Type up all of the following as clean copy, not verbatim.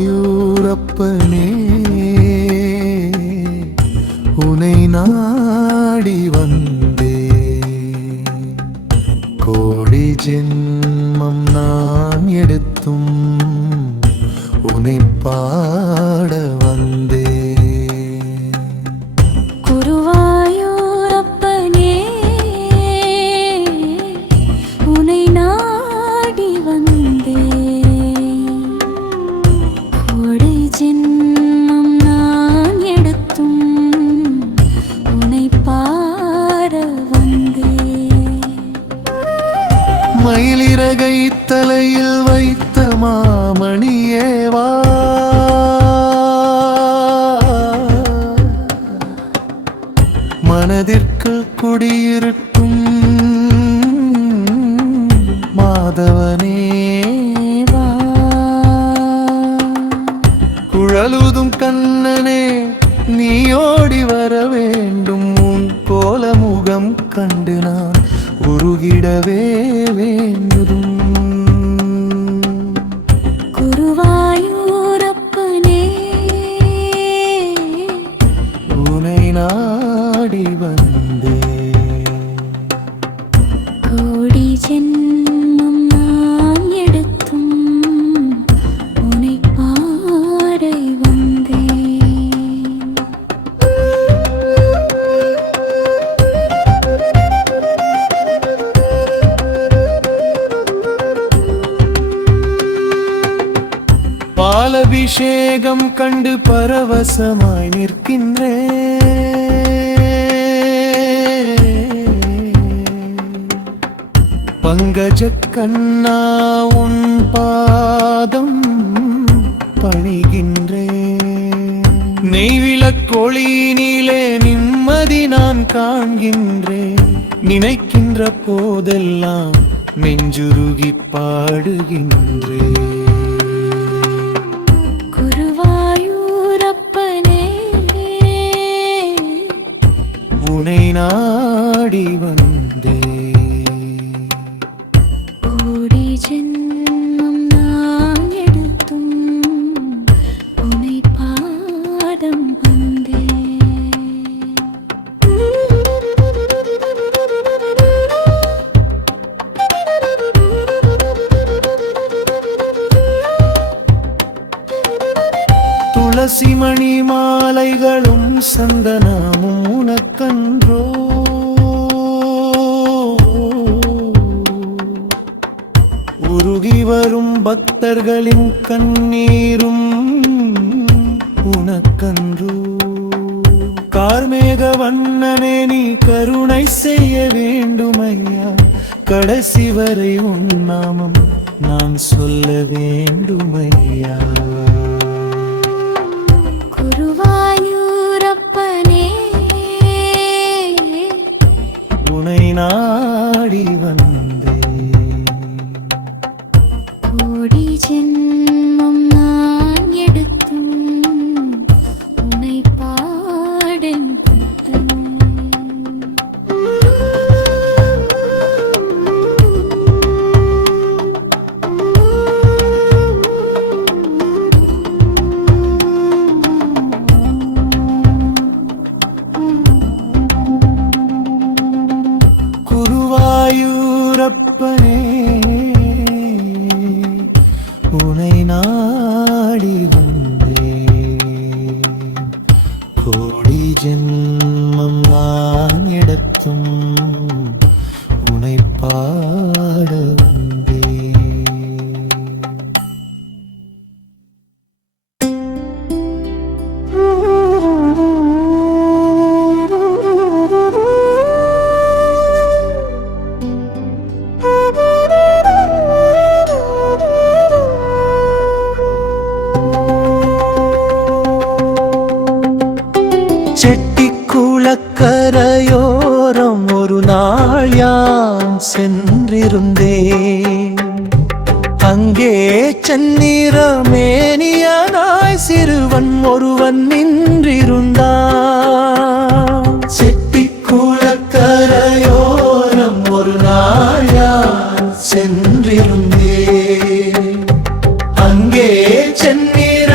குருவாயூரப்பனே உனை நாடி வந்தே கோடி ஜென்மம் நான் எடுத்தும் உனை பாட வந்தே குருவாயூரப்பனே உனை நாடி வந்தே கோடி ஜென்மம் நான் எடுத்தும் உனை பாட வந்தே மயிலிறகை தலையில் வைத்த மாமணியேவா மனதிற்கு குடியிருக்கும் மாதவனேவா குழலுதும் கண்ணனே நீயோடி வர வேண்டும் உன் கோல முகம் கண்டு நான் உருகிடவே வேண்டும் குருவாயூரப்பனே உனை நாடி வந்தே கோடி ஜென்மம் நான் எடுத்தும் உனை பாட வந்தே பாலபிஷேகம் கண்டு பரவசமாய் நிற்கின்றேன் பங்கஜ கண்ணா உன் பாதம் பணிகின்றேன் நெய்விளக்கொளியினிலே நிம்மதி நான் காண்கின்றேன் நினைக்கின்ற போதெல்லாம் நெஞ்சுருகி பாடுகின்றேன் குருவாயூரப்பனே உனை நாடி வந்தே கோடி ஜென்மம் நான் எடுத்தும் உனை பாடம் வந்தே துளசி மணி மாலைகளும் சந்தனமும் உனக்கன்றோ உருகி வரும் பக்தர்களின் கண்ணீரும் உனக்கன்றோ கார்மேக வண்ணனே நீ கருணை செய்ய வேண்டுமையா கடைசி வரை உன் நாமம் நான் சொல்ல வேண்டுமையா குருவாயூரப்பனே உனை நாடி வந்தே கோடி ஜென்மம் நான் எடுத்தும் உனை பாடம் வந்தேன் குருவாயூரப்பனே உனை நாடி வந்தே கோடி ஜென்மம் நான் எடுத்தும் உனை பாட வந்தே செட்டிக்குளக்கரையோரம் ஒரு நாள் யான் சென்றிருந்தேன் அங்கே செந்நிறமேனியனாய் சிறுவன் ஒருவன் நின்றிருந்தான் செட்டிக்குளக்கரையோரம் ஒரு நாள் யான் சென்றிருந்தேன் அங்கே செந்நிற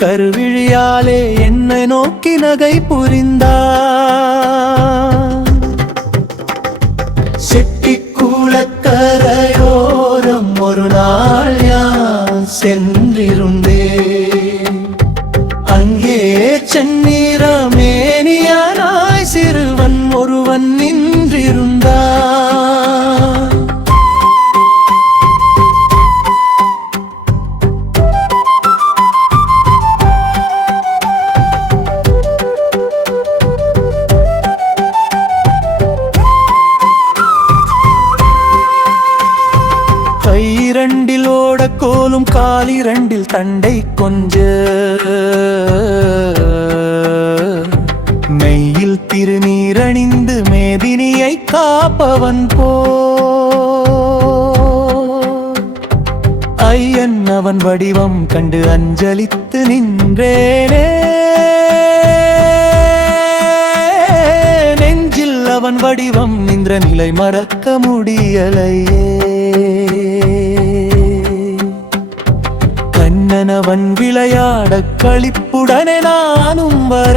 கருவிழியாலே என்னை நோக்கி நகை புரிந்தார். செட்டிக்குளக்கரையோரம் ஒரு நாள் யான் சென்றிருந்தேன். அங்கே செந்நிறமேனியனாய் சிறுவன் ஒருவன் நின்றிருந்தான். கையிரண்டில் ஓடக்கோலும் காலிரண்டில் தண்டை கொஞ்ச மெய்யில் திருநீரணிந்து மேதினியை காப்பவன் போ ஐயன் அவன் வடிவம் கண்டு அஞ்சலித்து நின்றேனே. நெஞ்சில் அவன் வடிவம் நின்ற நிலை மறக்க முடியலையே. கண்ணனவன் விளையாட களிப்புடனே நானும் வர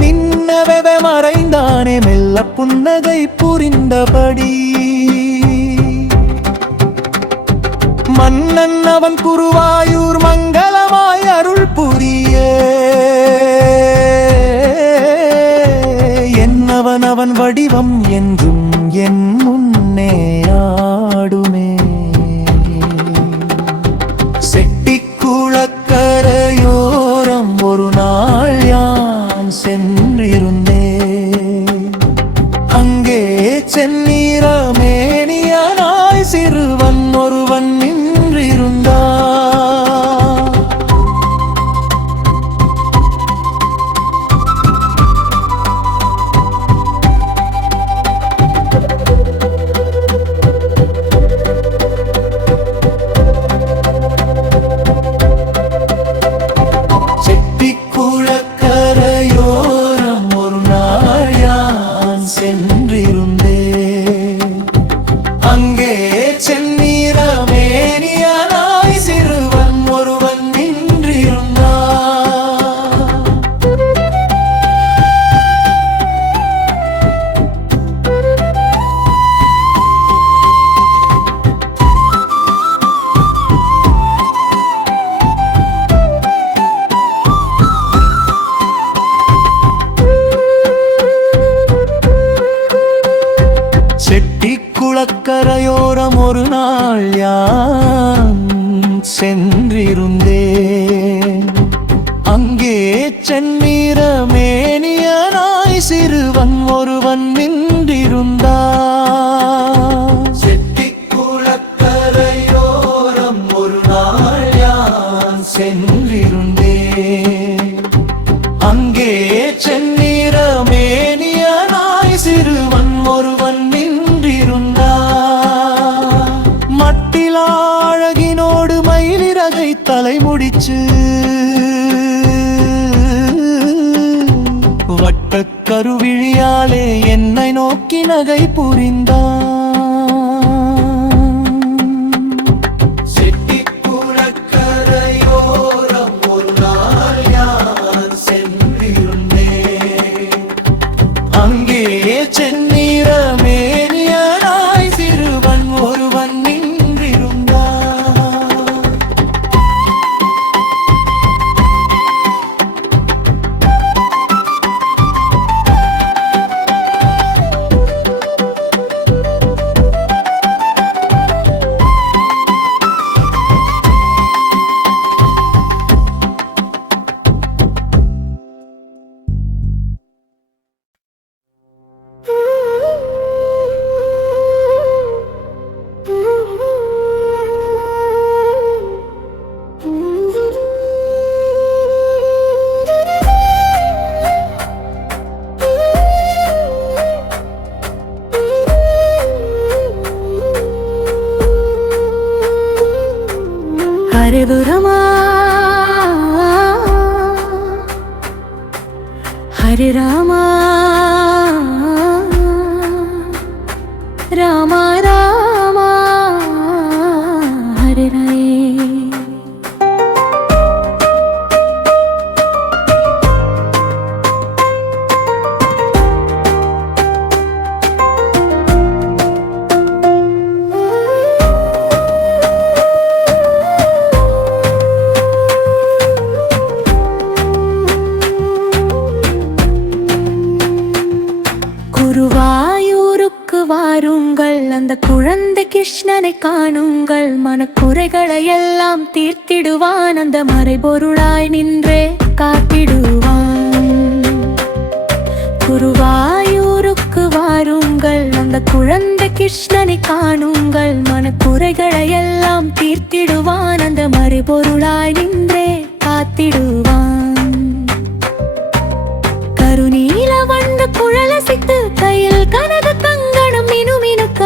மின்னவே மறைந்தானே மெல்ல புன்னகை புரிந்தபடி. மன்னன் அவன் குருவாயூர் மங்களமாய் அருள் புரிய என்னவன் அவன் வடிவம் என்றும் என் முன்னே ஆடுமே. செட்டிக்குளக்கரையோரம் ஒரு நாள் யான் சென்றிருந்தேன். அங்கே செந்நிறமேனியனாய் சிறுவன் ஒருவன் நின்றிருந்தான். செட்டிக்குளக்கரையோரம் ஒரு நாள் யான் சென்றிருந்தேன். அங்கே செந்நிறமேனியனாய் சிறுவன் ஒருவன் நின்றிருந்தான். செட்டிக்குளக்கரையோரம் ஒரு நாள் யான் சென்றிருந்தேன். அங்கே செந்நிறமேனியனாய் சிறுவன் ஒருவன் நின்றிருந்தான். செட்டிக்குளக்கரையோரம் ஒரு நாள் யான் சென்றிருந்தேன். அங்கே செந்நிறமேனியனாய் சிறுவன் ஒருவன் மட்டிலா அழகினோடு மயிலிறகை தலைமுடிச்சு வட்டக் கருவிழியாலே என்னை நோக்கி நகை புரிந்தான். செட்டிக்குளக்கரையோரம் ஒரு நாள் யான் சென்றிருந்தேன். அங்கே செந்நிறமேனியனாய் சிறுவன் ஒருவன் நின்றிருந்தான். हरे दुरमा हरे रामा रामा रामा हरे राये குருவாயூருக்கு வாருங்கள், அந்த குழந்தை கிருஷ்ணனை காணுங்கள். மனக்குறைகளை எல்லாம் தீர்த்திடுவான், அந்த மறைபொருளாய் நின்றே காத்திடுவான். குருவாயூருக்கு வாருங்கள், அந்த குழந்தை கிருஷ்ணனை காணுங்கள். மனக்குறைகளை எல்லாம் தீர்த்திடுவான், அந்த மறைபொருளாய் நின்றே காத்திடுவான். கருநீல வண்ண குழலசித்து கையில் கனக கங்கணம் மினுமினுக்க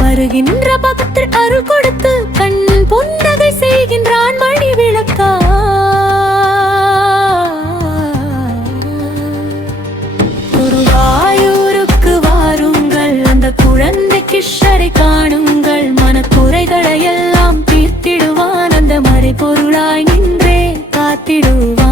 வருகின்ற பக்தர் அருள் கொடுத்து கண் புன்னகை செய்கின்றான் மணி விளக்கா. குருவாயூருக்கு வாருங்கள், அந்த குழந்தை கிருஷ்ணரை காணுங்கள். மனக்குறைகளை எல்லாம் தீர்த்திடுவான், அந்த மறைபொருளாய் நின்றே காத்திடுவான்.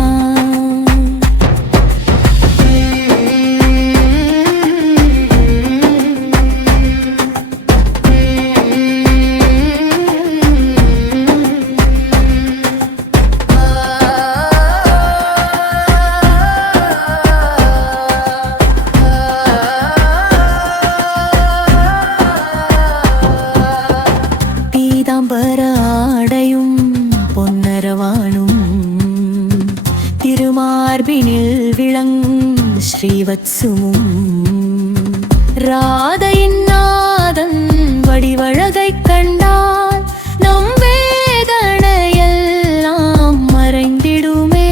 பீதாம்பர ஆடையும் பொன்னரவானும் திருமார்பினில் விளங்கும் ஸ்ரீவத்சுமும் ராதையின் நாதன் வடிவழகை கண்டால் நம் வேதனையெல்லாம் மறைந்திடுமே.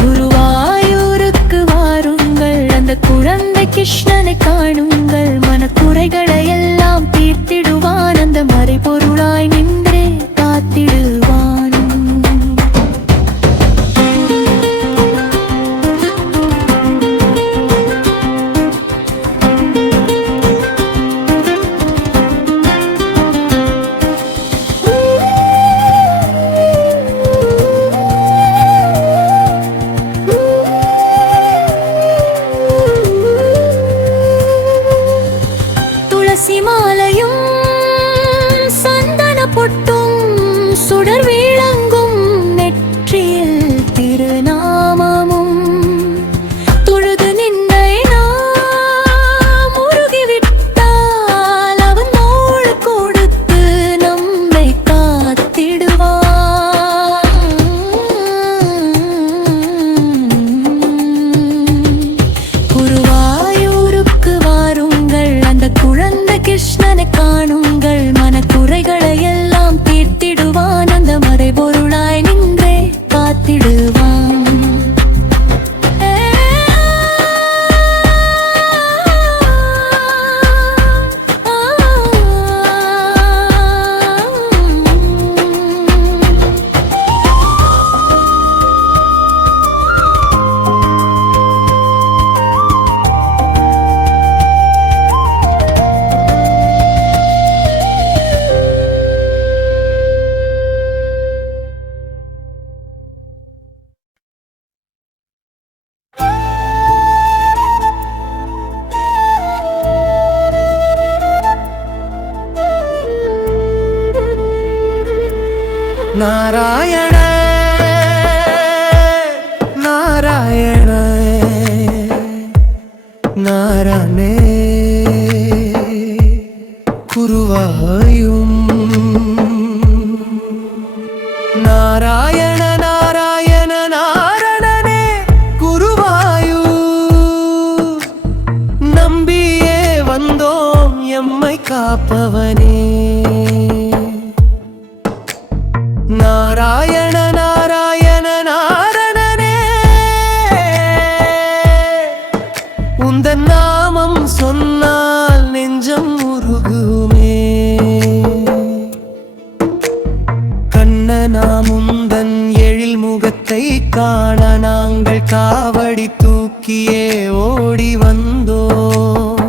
குருவாயூருக்கு வாருங்கள், அந்த குழந்தை கிருஷ்ணனை காணுங்கள். மனக்குறைகளை எல்லாம் தீர்த்திடுவான், அந்த மறைபொருளாய் நின்றே காத்திடுவான். துளசி மாலையும் சந்தன பொட்டும் சுடர் விளங்கும் நெற்றியில் திருநாமமும் தொழுது நின்னை நாம் உருகிவிட்டால் அவன் நோள் கொடுத்து நம்மை காத்திடுவான். குருவாயூருக்கு வாருங்கள், அந்த குழந்தை கிருஷ்ணனை காணுங்கள். மனக்குறைகளை எல்லாம் தீர்த்திடுவான், அந்த மறைபொருளாய் நின்றே காத்திடுவான். நாராயண நாராயண நாராயணே குருவாயும் நாராயண நாராயண நாரணனே குருவாயூ நம்பியே வந்தோம் எம்மை காப்பவனே. நாராயண நாராயண நாரணனே உந்தன் நாமம் சொன்னால் நெஞ்சம் உருகுமே. கண்ணனாம் உந்தன் எழில் முகத்தை காண நாங்கள் காவடி தூக்கியே ஓடி வந்தோம்.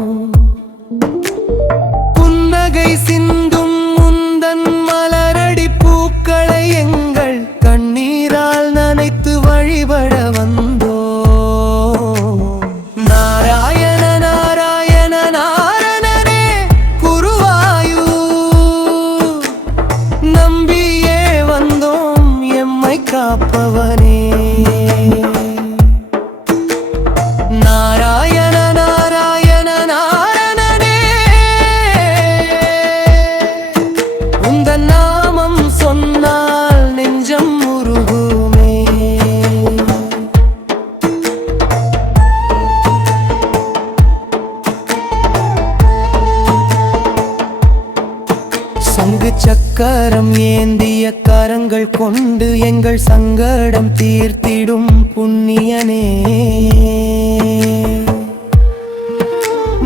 சங்கு சக்கரம் ஏந்திய கரங்கள் கொண்டு எங்கள் சங்கடம் தீர்த்திடும் புண்ணியனே.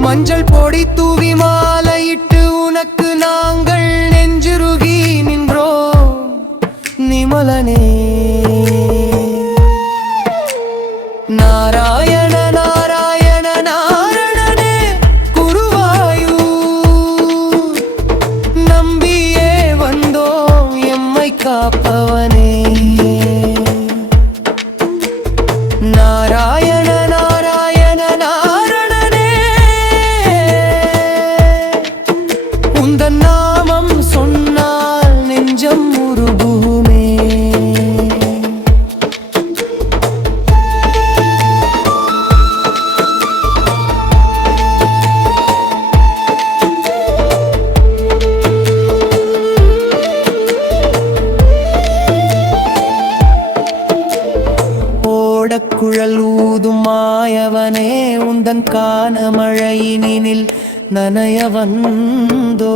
மஞ்சள் பொடி தூவி மாலையிட்டு உனக்கு நாங்கள் நெஞ்சுருகி நின்றோம் நிமலனே. நாராயண நாராயண நாரணனே குருவாயூர் நம்பியே வந்தோம் எம்மை காப்பவனே. நாராயண நாராயண நாரணனே உந்தன் நாமம் சொன்னால் நெஞ்சம் உருகுமே. குழல் ஊதும் மாயவனே உந்தன் கான மழையினில் நனைய வந்தோ.